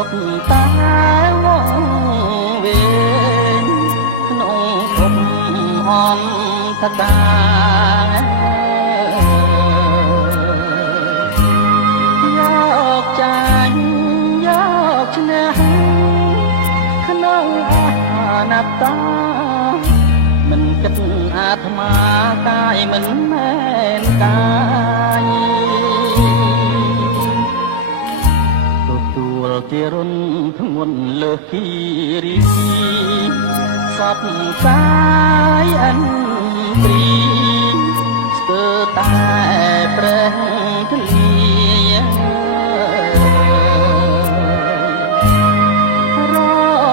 សុខតែវងវែងក្នុងភពអន្តកាយកចាញ់យកឈ្នះក្នុងអនត្តាមិនគិតអាត្មាកាយមិនមែនកាយទទួលជារុនធ្ងន់លើសគិរីសពកាយអិនព្រីស្ទើរតែព្រះធ្លារ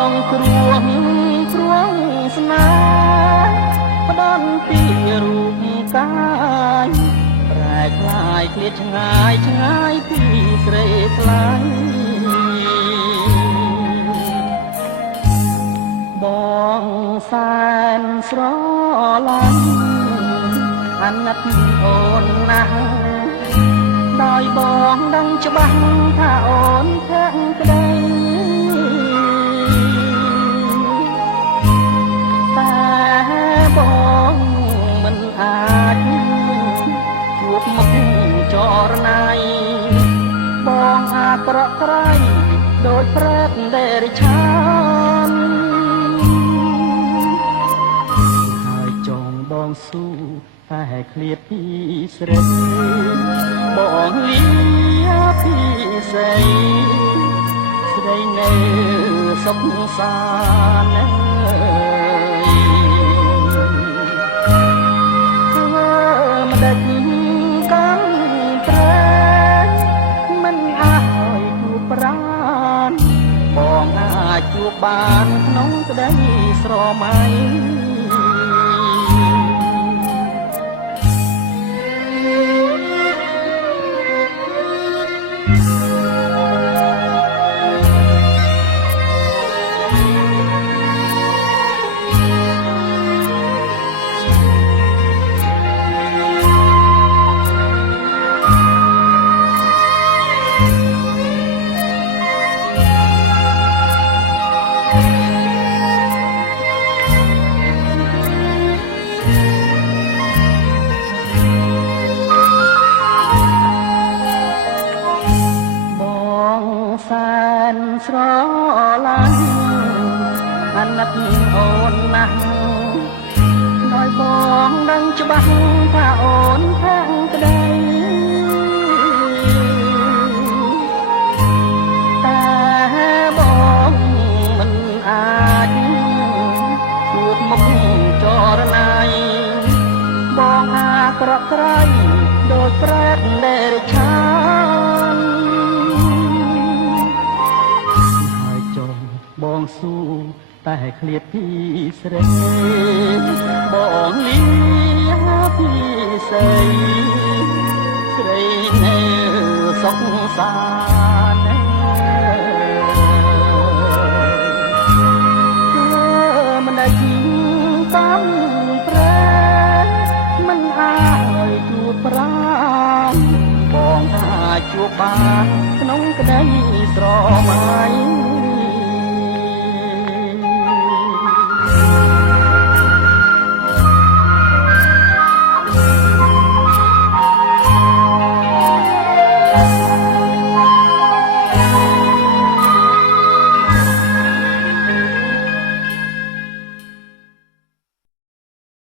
ងគ្រោះគ្រោះស្នេហ៍ផ្ដន់ពីរូបកាយប្រែคล้ายឃ្លាតឆ្ងាយឆ្ងាយពីស្រីថ្លៃបងសែនស្រឡាញ់អាណិតអូនណាស់ដោយបងដឹងច្បាស់ថាអូនភក្តីតែបងមិនអាចជួបមុខចរណៃបងអាក្រក់ក្រៃដូចប្រែតដេរិឆានហើយចងបងស៊ូតែឃ្លាតពីស្រីបងលីពីស្រីស្រីនៅសុខសាន្តម្ដេចកាន់ត្រែមិនឲ្យជួបប្រានបងអាចជួបបានក្នុងក្តីស្រមៃសែនស្រឡាញ់អាណិតអូនណាស់ដោយបងដឹងច្បាស់ថាអូនភក្តីតែបងមិនអាចជួបមុខចរណៃបងអាក្រក់ក្រៃដូចប្រែតដេរិឆានបងស៊ូតែឃ្លាតពីស្រីបងលីពីស្រីស្រីនៅសុខសាន្តមិនដែលកំប្រែមិនឲ្យជួបប្រានបងថាជួបបានក្នុងក្តីស្រមៃ